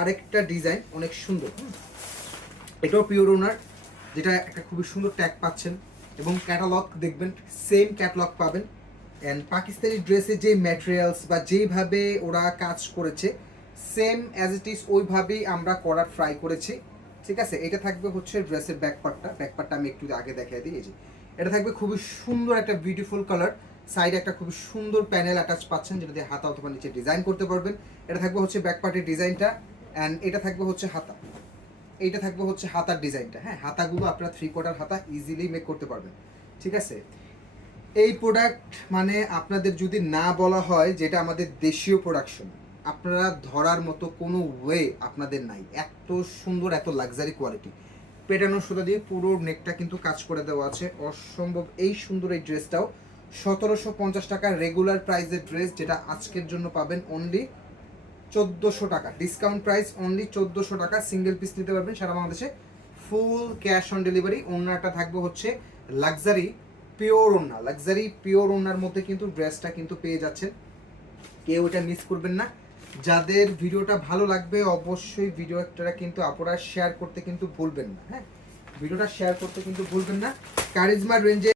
আরেকটা ডিজাইন অনেক সুন্দর, এটাও পিওর ওনার, যেটা একটা খুবই সুন্দর ট্যাগ পাচ্ছেন এবং ক্যাটালগ দেখবেন সেম ক্যাটালগ পাবেন। অ্যান্ড পাকিস্তানি ড্রেসে যে ম্যাটেরিয়ালস বা যেইভাবে ওরা কাজ করেছে সেম অ্যাজ ইট ইজ ওইভাবেই আমরা করার ট্রাই করেছি। ঠিক আছে, এটা থাকবে হচ্ছে ড্রেসের ব্যাকপার্টটা আমি একটু আগে দেখিয়ে দিই। এই যে এটা থাকবে খুবই সুন্দর একটা বিউটিফুল কালার, সাইডে একটা খুবই সুন্দর প্যানেল অ্যাটাচ পাচ্ছেন যেটা দিয়ে হাতা অথবা নিচে ডিজাইন করতে পারবেন। এটা থাকবে হচ্ছে ব্যাকপার্টের ডিজাইনটা, অ্যান্ড এটা থাকবে হচ্ছে হাতা, এইটা থাকবে হচ্ছে হাতার ডিজাইনটা। হ্যাঁ, হাতাগুলো আপনারা 3/4 হাতা ইজিলি মেক করতে পারবেন। ঠিক আছে, এই প্রোডাক্ট মানে আপনাদের যদি না বলা হয় যেটা আমাদের দেশীয় প্রোডাকশন, আপনারা ধরার মতো কোনো ওয়ে আপনাদের নাই। এত সুন্দর, এত লাক্সারি কোয়ালিটি, পেটানো সুতা দিয়ে পুরো নেকটা কিন্তু কাজ করে দেওয়া আছে, অসম্ভব এই সুন্দর। এই ড্রেসটাও 1750 টাকা রেগুলার প্রাইসের ড্রেস, যেটা আজকের জন্য পাবেন অনলি 1400 টাকা, ডিসকাউন্ট প্রাইস অনলি 1400 টাকা। সিঙ্গেল পিস নিতে পারবেন সারা বাংলাদেশে, ফুল ক্যাশ অন ডেলিভারি। ওড়নাটা থাকবে হচ্ছে লাক্সারি পিওর ওড়না, লাক্সারি পিওর ওড়নার মধ্যে কিন্তু ড্রেসটা কিন্তু পেয়ে যাচ্ছেন। কেউ এটা মিস করবেন না। যাদের ভিডিওটা ভালো লাগবে অবশ্যই ভিডিওটা কিন্তু আপনারা শেয়ার করতে কিন্তু ভুলবেন না। হ্যাঁ, ভিডিওটা শেয়ার করতে কিন্তু ভুলবেন না। কারিজমা রেঞ্জে